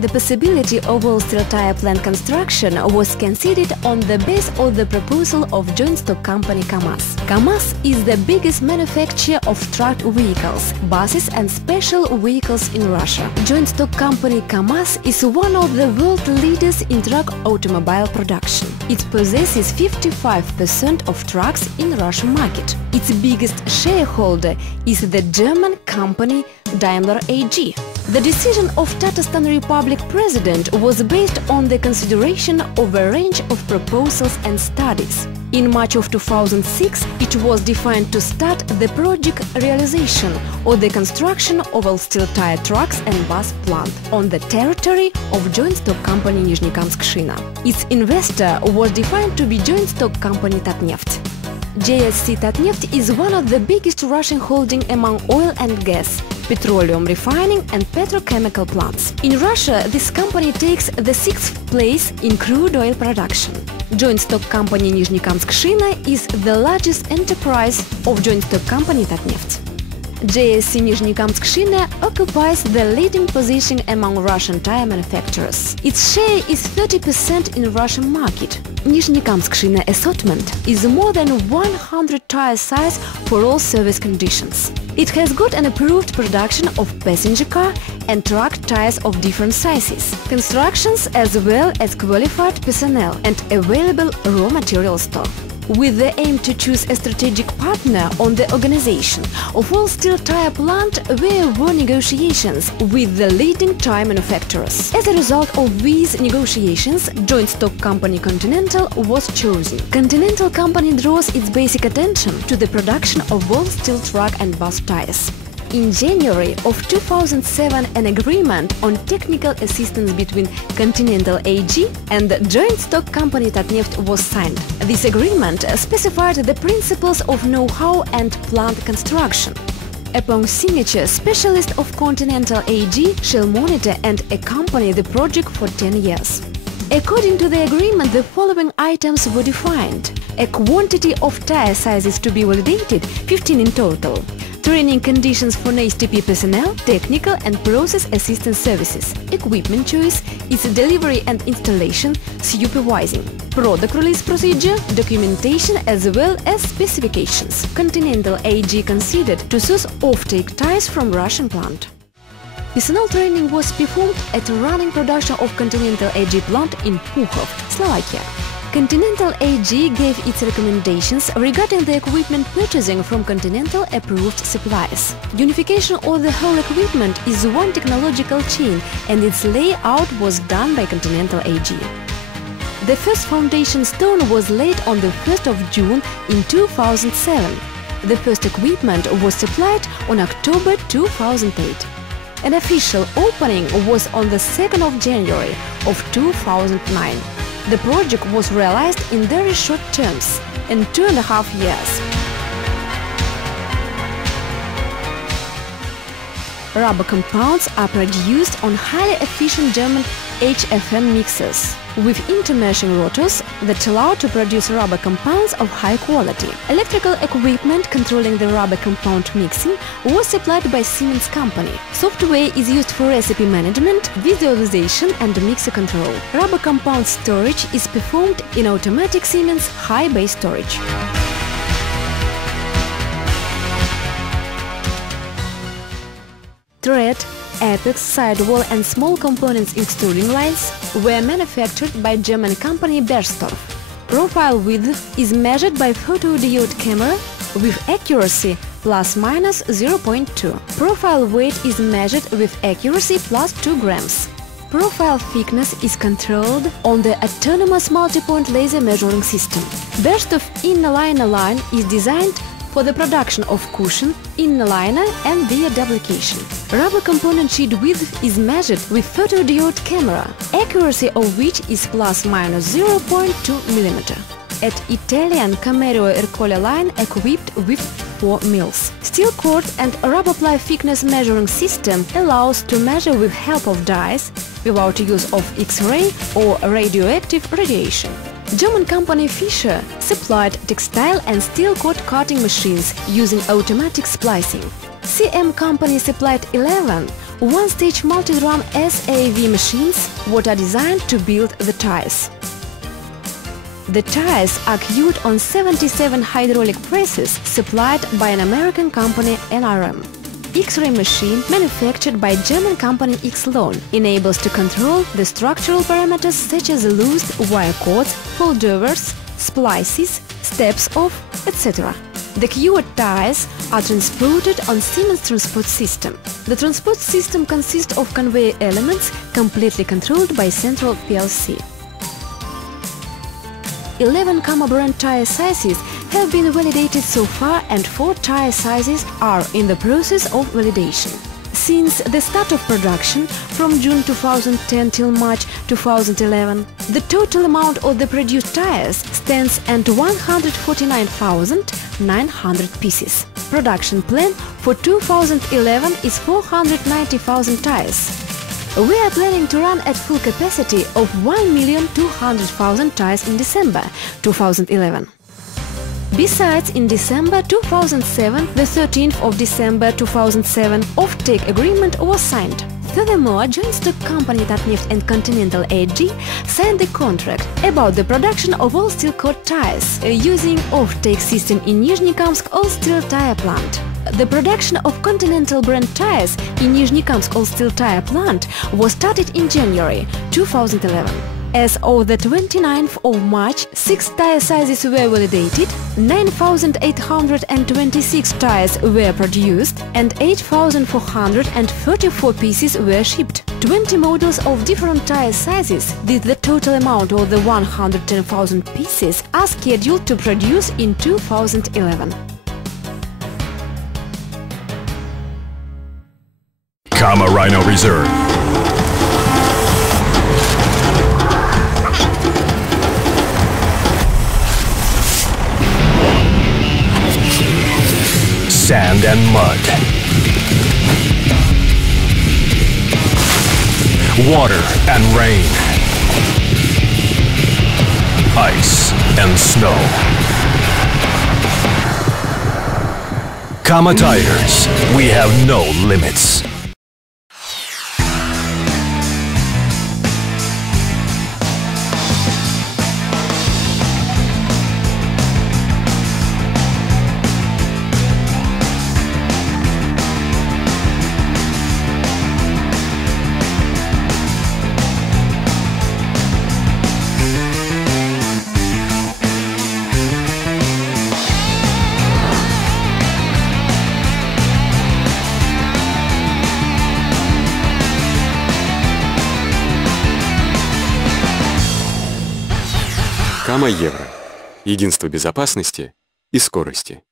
The possibility of all steel tire plant construction was considered on the base of the proposal of joint stock company KAMAZ. KAMAZ is the biggest manufacturer of truck vehicles, buses and special vehicles in Russia. Joint stock company KAMAZ is one of the world leaders in truck automobile production. It possesses 55% of trucks in Russian market. Its biggest shareholder is the German company Daimler AG. The decision of Tatarstan Republic President was based on the consideration of a range of proposals and studies. In March of 2006, it was defined to start the project realization or the construction of all steel tire trucks and bus plant on the territory of joint stock company Nizhnekamsk Shina. Its investor was defined to be joint stock company Tatneft. JSC Tatneft is one of the biggest Russian holding among oil and gas, petroleum refining and petrochemical plants. In Russia, this company takes the 6th place in crude oil production. Joint stock company Nizhnekamsk Shina is the largest enterprise of joint stock company Tatneft. JSC Nizhnekamsk Shina occupies the leading position among Russian tire manufacturers. Its share is 30% in Russian market. Nizhnekamsk Shina assortment is more than 100 tire size for all service conditions. It has got an approved production of passenger car and truck tires of different sizes, constructions as well as qualified personnel and available raw material stock. With the aim to choose a strategic partner on the organization of all steel tire plant, there were negotiations with the leading tire manufacturers. As a result of these negotiations, joint stock company Continental was chosen. Continental company draws its basic attention to the production of all steel truck and bus tires. In January of 2007, an agreement on technical assistance between Continental AG and the joint stock company Tatneft was signed. This agreement specified the principles of know-how and plant construction. Upon signature, specialists of Continental AG shall monitor and accompany the project for 10 years. According to the agreement, the following items were defined: a quantity of tire sizes to be validated, 15 in total. Training conditions for NSTP personnel, technical and process assistance services, equipment choice, its delivery and installation, supervising, product release procedure, documentation as well as specifications. Continental AG considered to source offtake tires from Russian plant. Personnel training was performed at a running production of Continental AG plant in Puchov, Slovakia. Continental AG gave its recommendations regarding the equipment purchasing from Continental approved suppliers. Unification of the whole equipment is one technological chain and its layout was done by Continental AG. The first foundation stone was laid on the 1st of June in 2007. The first equipment was supplied on October 2008. An official opening was on the 2nd of January of 2009. The project was realized in very short terms, in 2.5 years. Rubber compounds are produced on highly efficient German HFN mixers, with intermeshing rotors that allow to produce rubber compounds of high quality. Electrical equipment controlling the rubber compound mixing was supplied by Siemens company. Software is used for recipe management, visualization and mixer control. Rubber compound storage is performed in automatic Siemens high bay storage. Thread, apex, sidewall and small components including lines were manufactured by German company Berstorff. Profile width is measured by photodiode camera with accuracy ±0.2. Profile weight is measured with accuracy +2 grams. Profile thickness is controlled on the autonomous multi-point laser measuring system. Berstorff inner liner line is designed for the production of cushion, inner liner and their duplication. Rubber component sheet width is measured with photodiode camera, accuracy of which is ±0.2 mm. At Italian Camerio Ercole line equipped with 4 mills. Steel cord and rubber ply thickness measuring system allows to measure with help of dies without use of X-ray or radioactive radiation. German company Fischer supplied textile and steel cord cutting machines using automatic splicing. CM company supplied 11 one-stage multi-drum SAV machines what are designed to build the tires. The tires are queued on 77 hydraulic presses supplied by an American company NRM. X-ray machine manufactured by German company Xlon enables to control the structural parameters such as loosed wire cords, foldovers, splices, steps off, etc. The cured tires are transported on Siemens transport system. The transport system consists of conveyor elements completely controlled by central PLC. 11 Kama brand tire sizes have been validated so far and 4 tire sizes are in the process of validation. Since the start of production from June 2010 till March 2011, the total amount of the produced tires stands at 149,900 pieces. Production plan for 2011 is 490,000 tires. We are planning to run at full capacity of 1,200,000 tires in December 2011. Besides, in December 2007, the 13th of December 2007, off-take agreement was signed. Furthermore, joint stock company Tatneft and Continental AG signed the contract about the production of all steel cord tires using off-take system in Nizhnekamsk all-steel tire plant. The production of Continental brand tires in Nizhnekamsk all-steel tire plant was started in January 2011. As of the 29th of March, 6 tire sizes were validated, 9,826 tires were produced and 8,434 pieces were shipped. 20 models of different tire sizes with the total amount of the 110,000 pieces are scheduled to produce in 2011. Kama Rhino Reserve. Sand and mud. Water and rain. Ice and snow. Kama Tires, we have no limits. Кама Евро. Единство безопасности и скорости.